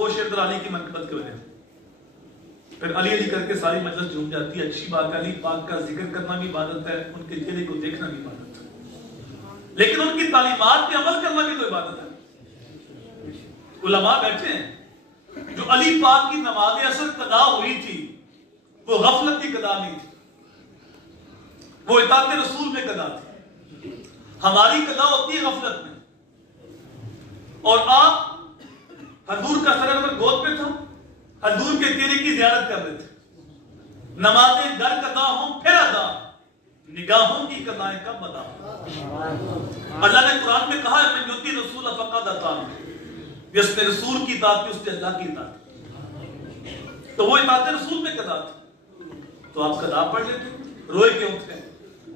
وہ شیخ علی کی منقبت کی وجہ سے پھر علی علی کر کے ساری مجلس جھوم جاتی ہے. اچھی بات ہے، علی پاک کا ذکر کرنا بھی عبادت ہے، ان کے چہرے کو دیکھنا بھی عبادت ہے، لیکن ان کی تعلیمات پہ عمل کرنا بھی تو عبادت ہے. علماء بیٹھے ہیں جو علی پاک کی نماز اثر قضا ہوئی تھی وہ غفلت کی قضا نہیں تھی، وہ اطاعت رسول میں قضا تھی. ہماری قضا ہوتی ہے غفلت میں. اور آپ حضور کا سر اگر گود پہ تھا، حضور کے چہرے کی زیارت کر رہے تھے. نمازیں در قضا ہوں پھر ادا، نگاہوں کی قضائیں کب ادا. اللہ نے قرآن میں کہا ہے من یطیع الرسول فقد اطاع، جس نے رسول کی اطاعت کی اس نے اللہ کی اطاعت کی. تو وہ اطاعت رسول میں قضا تھی. تو آپ قضا پڑھ لیتے، روئے کیوں تھے؟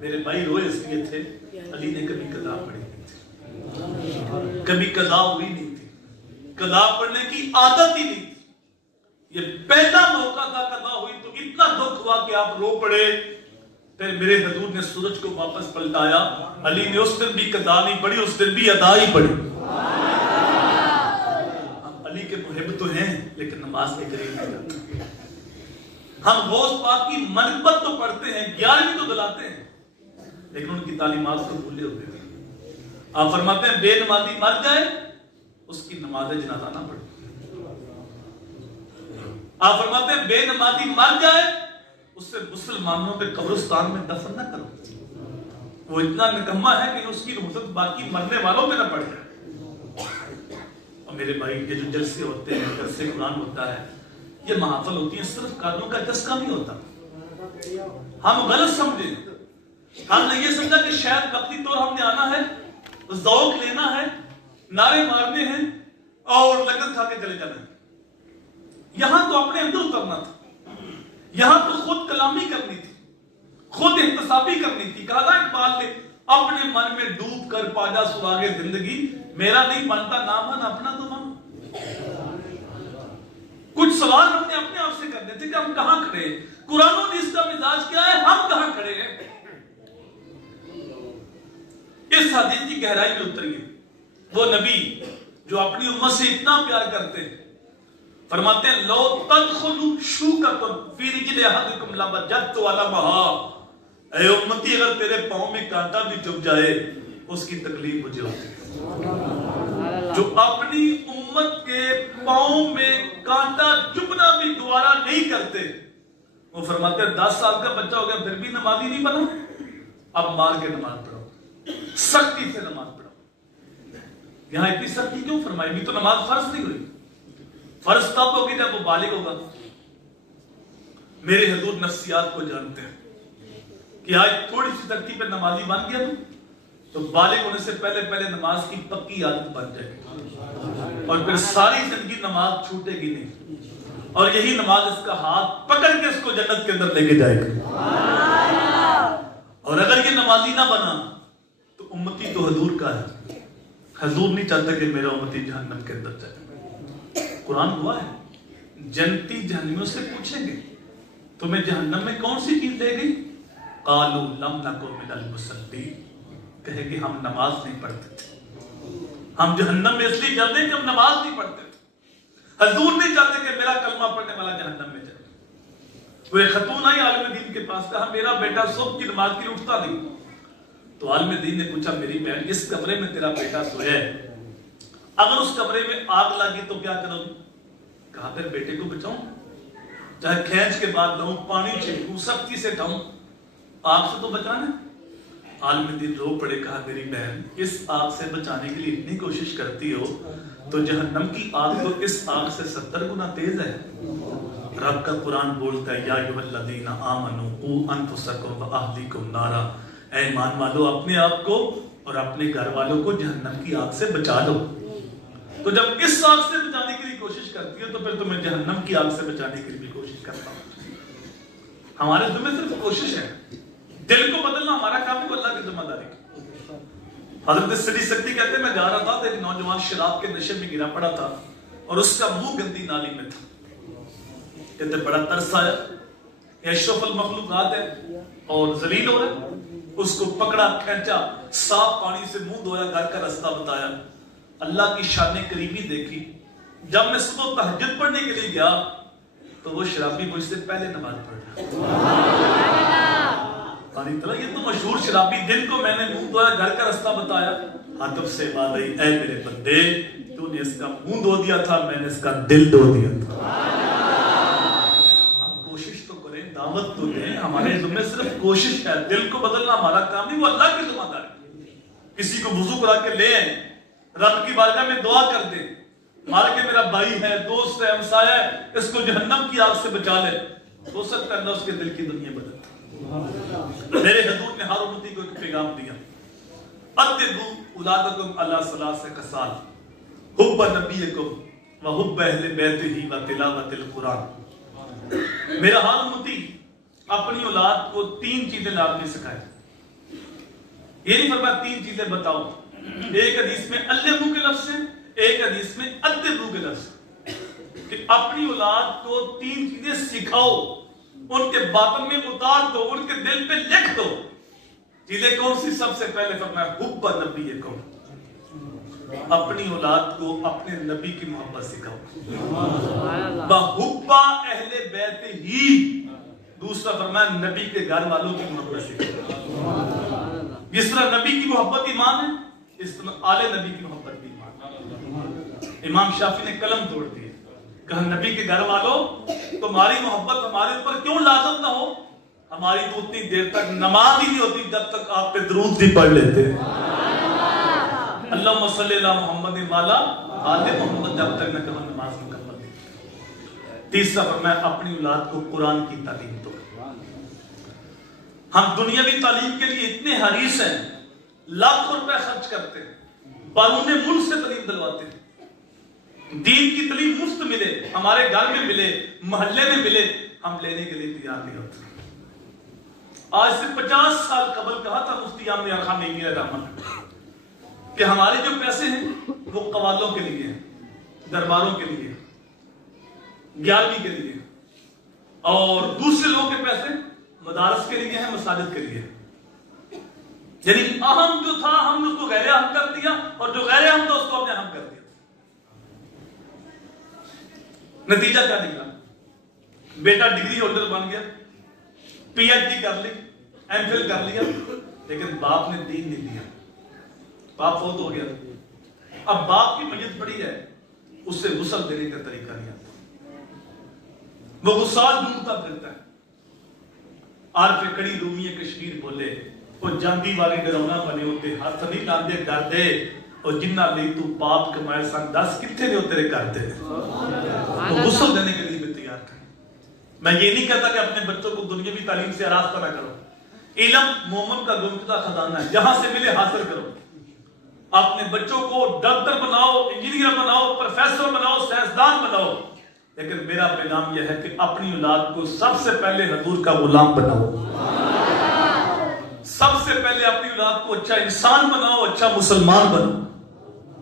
میرے بھائی روئے اس لیے تھے علی نے کبھی قضا پڑھی نہیں تھی، کبھی قضا ہوئی نہیں تھی، قضا پڑھنے کی عادت ہی نہیں تھی. یہ پہلا موقع تھا قضا ہوئی تو اتنا دکھ ہوا کہ آپ رو پڑے. پھر میرے حضور نے سورج کو واپس پلٹایا، علی نے اس دن بھی قضا نہیں پڑھی، اس دن بھی ادا ہی پڑھی. ہم علی کے محب تو ہیں لیکن نماز کے قریب نہیں جاتے. ہم غوث پاک کی منقبت تو پڑھتے ہیں، 11ویں تو دلاتے ہیں، لیکن ان کی تعلیمات کو بھولے ہوئے ہیں. آپ فرماتے ہیں بے نمازی مر جائے اس کی نماز جنازہ نہ پڑھے. آپ فرماتے ہیں بے نمازی مر جائے اس سے مسلمانوں پہ قبرستان میں دفن نہ کرو. وہ اتنا نکما ہے کہ اس کی رخصت باقی مرنے والوں پہ نہ پڑ جائے. اور میرے بھائی یہ جو جلسے ہوتے ہیں، جلسے قرآن ہوتا ہے، یہ محافل ہوتی ہیں، صرف قادروں کا چسکا نہیں ہوتا. ہم غلط سمجھیں، ہم نے یہ سمجھا کہ شاید وقتی طور ہم نے آنا ہے، ذوق لینا ہے، نعرے مارنے ہیں اور لگن کھا کے چلے جانا ہے. یہاں تو اپنے اندر اترنا تھا، یہاں تو خود کلامی کرنی تھی، خود احتسابی کرنی تھی. کہا تھا اقبال نے اپنے من میں ڈوب کر پاجا سراغے زندگی، میرا نہیں بنتا نام اپنا تو من. کچھ سوال ہم نے اپنے آپ سے کرنے تھے کہ ہم کہاں کھڑے ہیں. قرآن نے اس کا مزاج کیا ہے، ہم کہاں کھڑے ہیں. اس حدیث کی گہرائی میں اتریے. وہ نبی جو اپنی امت سے اتنا پیار کرتے ہیں، فرماتے ہیں لو تدخلوا شوکۃ فی رجل احدکم لوجدت علمھا. اے امتی اگر تیرے پاؤں میں کانٹا بھی چبھ جائے اس کی تکلیف مجھے ہوتی ہے. جو اپنی امت کے پاؤں میں کانٹا چبھنا بھی دوبارہ نہیں کرتے، وہ فرماتے ہیں 10 سال کا بچہ ہو گیا پھر بھی نمازی نہیں بنا، اب مار کے نماز پڑھو، سختی سے نماز پڑھو. یہاں اتنی سختی کیوں فرمائی؟ بھی تو نماز فرض نہیں ہوئی. فرض تب ہوگی جب وہ بالغ ہوگا. میرے حضور نفسیات کو جانتے ہیں کہ آج تھوڑی سی ترتیب پہ نمازی بن گیا تو بالغ ہونے سے پہلے پہلے نماز کی پکی عادت بن جائے گی اور پھر ساری زندگی نماز چھوٹے گی نہیں. اور یہی نماز اس کا ہاتھ پکڑ کے اس کو جنت کے اندر لے کے جائے گا. اور اگر یہ نمازی نہ بنا تو امتی تو حضور کا ہے. حضور نہیں چاہتا کہ میرا امتی جہنم کے اندر جائے. قرآن ہوا ہے جنتی جہنمیوں سے پوچھیں گے تمہیں جہنم میں کون سی چیز لے گئی؟ قالوا لم نکن من المصلین، کہے کہ ہم نماز نہیں پڑھتے تھے. ہم جہنم میں اس لیے جاتے ہیں کہ ہم نماز نہیں پڑھتے تھے. حضور نہیں چاہتے کہ میرا کلمہ پڑھنے والا جہنم میں جائے. وہ ایک خاتون آئی عالم دین کے پاس، کہا میرا بیٹا صبح کی نماز کے لیے اٹھتا نہیں. تو عالم دین نے پوچھا میری بہن اس کمرے میں تیرا بیٹا سویا ہے، اگر اس کمرے میں آگ لگی تو کیا کرو گی؟ کہا پھر بیٹے کو بچاؤں، چاہے کھینچ کے بعد لاؤں، پانی چھڑکوں، سختی سے ٹھاؤں، آگ سے تو بچانا. عالم دین رو پڑے، کہا میری بہن اس آگ سے بچانے کے لیے اتنی کوشش کرتی ہو تو جہنم کی آگ تو اس آگ سے 70 گنا تیز ہے. رب کا قرآن بولتا ہے یا ایھا الذین آمنوا قوا انفسکم واہلیکم نارا، اے ایمان والو اپنے آپ کو اور اپنے گھر والوں کو جہنم کی آگ سے بچا لو. تو جب اس آگ سے بچانے کے لیے کوشش کرتی ہو تو پھر تمہیں جہنم کی آگ سے بچانے کے لیے بھی کوشش کرتا ہوں. ہمارے ذمہ صرف کوشش ہے، دل کو بدلنا ہمارا کام ہے، اللہ کی ذمہ داری. حضرت سری سکتی کہتے ہیں میں جا رہا تھا تو ایک نوجوان شراب کے نشے میں گرا پڑا تھا اور اس کا منہ گندی نالی میں تھا. کہتے بڑا ترس آیا، اشرف المخلوقات ہے اور ذلیل ہو رہا ہے. اس کو پکڑا، کھینچا، صاف پانی سے منہ دھویا، گھر کا راستہ بتایا. اللہ کی شان قریبی دیکھی جب میں صبح تہجد پڑھنے کے لیے گیا تو وہ شرابی مجھ سے پہلے نماز پڑھ رہا. یہ تو مشہور شرابی دن کو میں نے منہ دھویا, گھر کا رستہ بتایا, ہاتف سے بات آئی, اے میرے بندے تو نے اس کا منہ دھو دیا تھا, میں نے اس کا دل دھو دیا تھا. ہم کوشش تو کریں, دعوت تو دیں, ہمارے ذمہ صرف کوشش ہے, دل کو بدلنا ہمارا کام نہیں, وہ اللہ کی ذمہ داری. کسی کو وضو کرا کے لے آئیں, رب کی بارگاہ میں دعا کر دیں, مار کے میرا بھائی ہے, دوست ہے, ہمسایہ ہے, اس کو جہنم کی آگ سے بچا لے, ہو سکتا ہے اللہ اس کے دل کی دنیا بدل. میرے حضور نے ہر امتی کو ایک پیغام دیا, ادبوا اولادکم علی ثلاث خصال, حب نبیکم و حب اہل بیتہ و تلاوت القرآن. میرا ہر امتی اپنی اولاد کو 3 چیزیں لازمی سکھائے. یہ نہیں فرمایا 3 چیزیں بتاؤ, ایک حدیث میں علموا کے لفظ ہے, ایک حدیث میں ادبوا کے لفظ, کہ اپنی اولاد کو 3 چیزیں سکھاؤ, ان کے باطن میں اتار دو, ان کے دل پہ لکھ دو. چیزیں کون سی؟ سب سے پہلے فرمایا حب نبیکم, اپنی اولاد کو اپنے نبی کی محبت سکھاؤ. وحب اہل بیت ہی, دوسرا فرمایا نبی کے گھر والوں کی محبت سکھاؤ. جس طرح نبی کی محبت ایمان ہے, اس طرح آل نبی کی محبت بھی ایمان. امام شافعی نے قلم توڑ دی, کہا نبی کے گھر والوں تمہاری محبت ہمارے اوپر کیوں لازم نہ ہو, ہماری تو اتنی دیر تک نماز ہی نہیں ہوتی جب تک آپ پہ درود بھی پڑھ لیتے. اللہم صلی اللہ محمد والا آل محمد, جب تک نہ کہا نماز مکمل نہیں. تیسرا فرمایا اپنی اولاد کو قرآن کی تعلیم دو. ہم دنیاوی تعلیم کے لیے اتنے حریص ہیں, لاکھوں روپے خرچ کرتے ہیں, بیرون ملک سے تعلیم دلواتے ہیں, دین کی تعلیم مفت ملے, ہمارے گھر میں ملے, محلے میں ملے, ہم لینے کے لیے تیار نہیں ہوتے. آج سے 50 سال قبل کہا تھا مفتی عام خان میاں رحمت کہ ہمارے جو پیسے ہیں وہ قوالوں کے لیے ہیں, درباروں کے لیے, 11ویں کے لیے, اور دوسرے لوگوں کے پیسے مدارس کے لیے ہیں, مساجد کے لیے. یعنی اہم جو تھا ہم نے اس کو غیر اہم کر دیا, اور جو غیر اہم تھا اس کو اپنے اہم کر دیا. نتیجہ کیا نکلا؟ بیٹا ڈگری ہولڈر بن گیا, پی ایچ ڈی کر لی, ایم فل کر لیا, لیکن باپ نے دین نہیں دیا. باپ فوت ہو گیا. اب باپ کی میت پڑی ہے, اس سے غسل دینے کا طریقہ نہیں آتا, وہ غسال ڈھونڈتا پھرتا ہے. عارف کڑی رومی کشمیر بولے, وہ جاندی والے ڈرونا بنے ہوتے, ہاتھ نہیں لاندے ڈر دے, اور جنہ لئی تو پاپ کمائے سن 10 کتنے نے تیرے کرتے ہیں. غسل دینے کے لیے بھی تیار کریں. میں یہ نہیں کہتا کہ اپنے بچوں کو دنیاوی تعلیم سے آراستہ نہ کرو. علم مومن کا گمشدہ خزانہ ہے, جہاں سے ملے حاصل کرو. اپنے بچوں کو ڈاکٹر بناؤ, انجینئر بناؤ, پروفیسر بناؤ, سائنسدان بناؤ, لیکن میرا پیغام یہ ہے کہ اپنی اولاد کو سب سے پہلے حضور کا غلام بناؤ. سب سے پہلے اپنی اولاد کو اچھا انسان بناؤ, اچھا مسلمان بناؤ.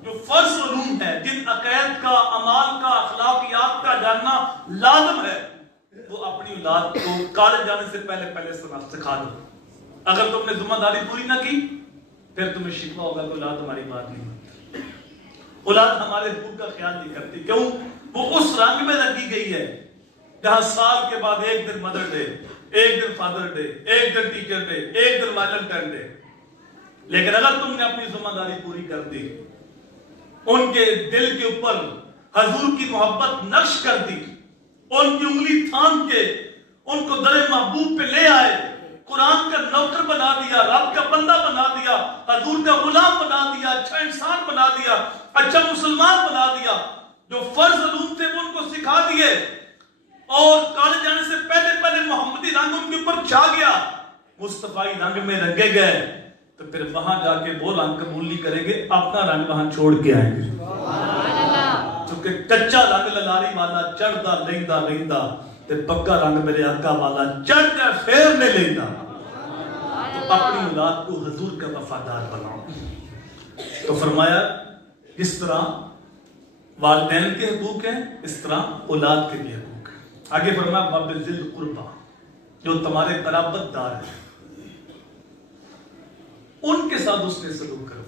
جو فرض علوم ہے, جن عقائد کا, اعمال کا, اخلاقیات کا جاننا لازم ہے, وہ اپنی اولاد کو کالج جانے سے پہلے سکھا دو. اگر تم نے ذمہ داری پوری نہ کی, پھر تمہیں شکوہ ہوگا کہ اولاد ہماری بات نہیں مانتی, اولاد ہمارے حقوق کا خیال نہیں کرتی. کیوں؟ وہ اس رنگ میں رکھی گئی ہے جہاں سال کے بعد ایک دن مدر ڈے, ایک دن فادر ڈے, ایک دن ٹیچر ڈے, ایک دن ویلنٹائن ڈے. لیکن اگر تم نے اپنی ذمہ داری پوری کر دی, ان کے دل کے اوپر حضور کی محبت نقش کر دی, ان کی انگلی تھام کے ان کو در محبوب پہ لے آئے, قرآن کا نوکر بنا دیا, رب کا بندہ بنا دیا, حضور کا غلام بنا دیا, اچھا انسان بنا دیا, اچھا مسلمان بنا دیا, جو فرض علوم تھے وہ ان کو سکھا دیے, اور کالج جانے سے پہلے محمدی رنگ ان کے اوپر چھا گیا, مصطفی رنگ میں رنگے گئے, تو پھر وہاں جا کے وہ رنگ قبول نہیں کریں گے, اپنا رنگ وہاں چھوڑ کے آئیں گے. کیونکہ کچا رنگ للاری والا چڑھدا لیندا لیندا, تے پکا رنگ میرے آقا والا چڑھدا پھر نہیں لیندا. اپنی اولاد کو حضور کا وفادار بناؤ. تو فرمایا اس طرح والدین کے حقوق ہیں, اس طرح اولاد کے بھی حقوق ہیں. آگے فرمایا وَبِذِي الْقُرْبَى, جو تمہارے قرابت دار ہیں ان کے ساتھ اس نے سلوک کرو.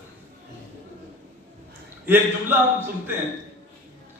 یہ ایک جملہ ہم سنتے ہیں,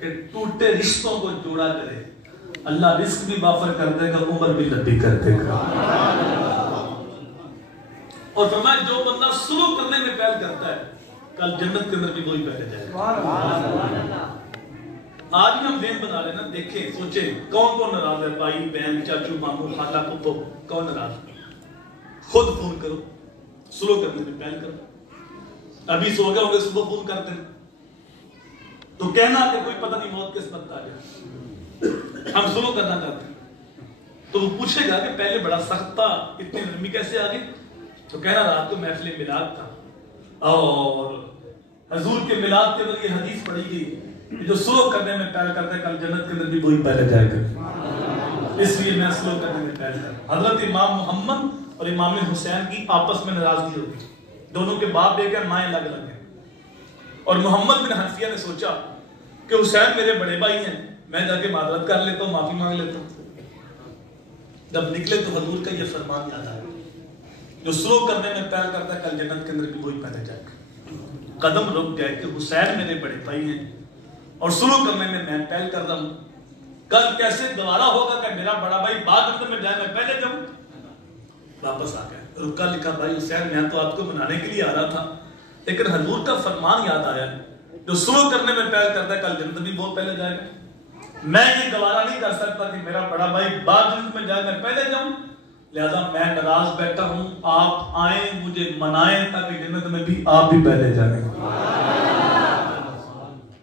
کہ ٹوٹے رشتوں کو جوڑا کرے، اللہ رزق بھی وافر کر دے گا، عمر بھی لمبی کر دے گا۔ اور فرمایا جو بندہ سلوک کرنے میں پہل کرتا ہے کل جنت کے اندر بھی وہی پہلے جائے گا۔ آج بھی ہم ذہن بنا رہے ہیں نا، دیکھیں سوچیں کون کون ناراض ہے، بھائی بہن چاچو ماموں خالہ پھپھو، کون ناراض ہے؟ خود فون کرو، سلو کرنے میں پہل کرو۔ ابھی سو گئے ہوں گے صبح فون کرتے ہیں تو کہنا کہ کوئی پتہ نہیں موت کس وقت آ جائے، ہم سلو کرنا چاہتے ہیں تو وہ پوچھے گا کہ پہلے بڑا سخت تھا، اتنی نرمی کیسے آ گئی؟ تو کہنا رات کو محفل میلاد تھا اور حضور کے میلاد کے اندر یہ حدیث پڑھی گئی، جو سلو کرنے میں پہل کرتا ہے کل جنت کے اندر بھی وہی پہلے جائے گا، اس لیے میں سلو کرنے میں پہل کرتا ہوں۔ حضرت امام محمد اور امام حسین کی آپس میں ناراضگی ہوگی، دونوں کے باپ ایک ہیں، مائیں الگ الگ ہیں، اور محمد بن حنفیہ نے سوچا کہ حسین میرے بڑے بھائی ہیں، میں جا کے معذرت کر لیتا ہوں، معافی مانگ لیتا ہوں۔ جب نکلے تو حضور کا یہ فرمان یاد آیا، جو سلو کرنے میں پہل کرتا ہے کل جنت کے اندر بھی وہی پہلے جائے گا۔ قدم رک گئے کہ حسین میرے بڑے بھائی ہیں اور سلو کرنے میں پہل کر رہا ہوں، کل کیسے گوارا ہوگا کہ میرا بڑا بھائی بعد اندر میں جائے میں پہلے جاؤں؟ واپس آ گئے، رکا لکھا بھائی حسین میں تو آپ کو منانے کے لیے آ رہا تھا، لیکن حضور کا فرمان یاد آیا، جو سلو کرنے میں پہل کرتا ہے کل جنت بھی وہ پہلے جائے گا۔ میں یہ گوارا نہیں کر سکتا کہ میرا بڑا بھائی بعد جنت میں جائے میں پہلے جاؤں، لہذا میں ناراض بیٹھا ہوں، آپ آئیں مجھے منائیں تاکہ جنت میں بھی آپ بھی پہلے جائیں۔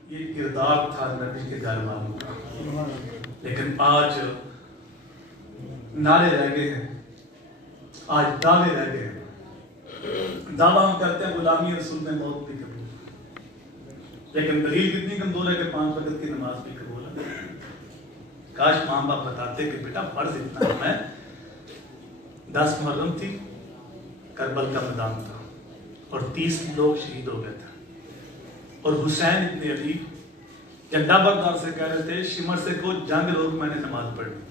یہ کردار تھا نبی کے گھر والوں کا، لیکن آج نعرے رہ گئے ہیں، آج دعوے رہ گئے ہیں۔ دعویٰ ہم کرتے ہیں غلامی رسول میں موت بھی قبول، لیکن دلیل کتنی کمزور ہے کہ 5 وقت کی نماز بھی قبول ہے۔ کاش ماں باپ بتاتے کہ بیٹا فرض اتنا ہے، 10 محرم تھی، کربل کا میدان تھا اور 30 لوگ شہید ہو گئے تھے، اور حسین اتنے عجیب کہ ڈبہ بردار سے کہہ رہے تھے شمر سے کو جنگ روک میں نے نماز پڑھنی۔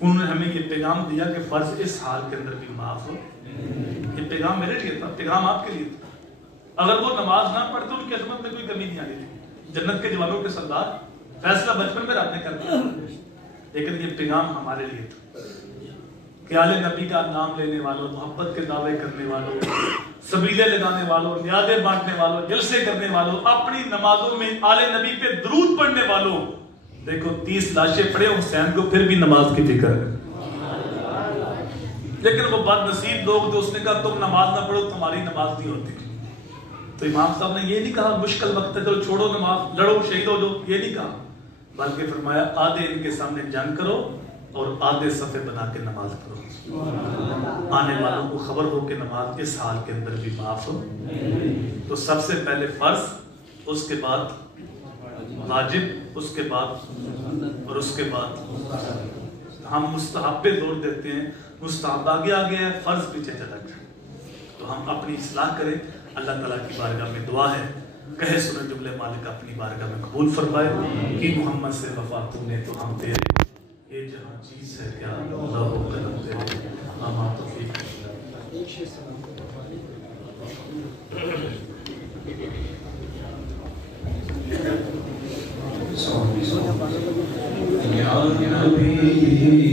انہوں نے ہمیں یہ پیغام دیا کہ فرض اس حال کے اندر بھی معاف ہو۔ یہ پیغام میرے لیے تھا، پیغام آپ کے لیے تھا۔ اگر وہ نماز نہ پڑھتے ان کی عظمت میں کوئی کمی نہیں آنی تھی، جنت کے جوانوں کے سردار، فیصلہ بچپن میں رب نے کر دیا، لیکن یہ پیغام ہمارے لیے تھا کہ آل نبی کا نام لینے والوں، محبت کے دعوے کرنے والوں، سبیلے لگانے والوں، نیازیں بانٹنے والوں، جلسے کرنے والوں، اپنی نمازوں میں آل نبی پہ درود پڑھنے والوں، دیکھو 30 لاشیں پڑے، حسین کو پھر بھی نماز کی فکر ہے، لیکن وہ بد نصیب لوگ جو اس نے کہا تم نماز نہ پڑھو تمہاری نماز نہیں ہوتی۔ تو امام صاحب نے یہ نہیں کہا مشکل وقت ہے چلو چھوڑو نماز، لڑو شہید ہو جاؤ، یہ نہیں کہا، بلکہ فرمایا آدھے ان کے سامنے جنگ کرو اور آدھے صفے بنا کے نماز پڑھو، آنے والوں کو خبر ہو کہ نماز اس حال کے اندر بھی معاف ہو۔ تو سب سے پہلے فرض، اس کے بعد واجب، اس کے بعد اور اس کے بعد ہم مستحب پہ زور دیتے ہیں، مستحب آگے آگے ہے، فرض پیچھے چلا گیا۔ تو ہم اپنی اصلاح کریں، اللہ تعالیٰ کی بارگاہ میں دعا ہے، کہے سنے جملے مالک اپنی بارگاہ میں قبول فرمائے کہ محمد سے وفا تم نے تو ہم تیرے، یہ جہاں چیز ہے کیا اللہ ہو قدم تیرے، ہم توفیق یا نبی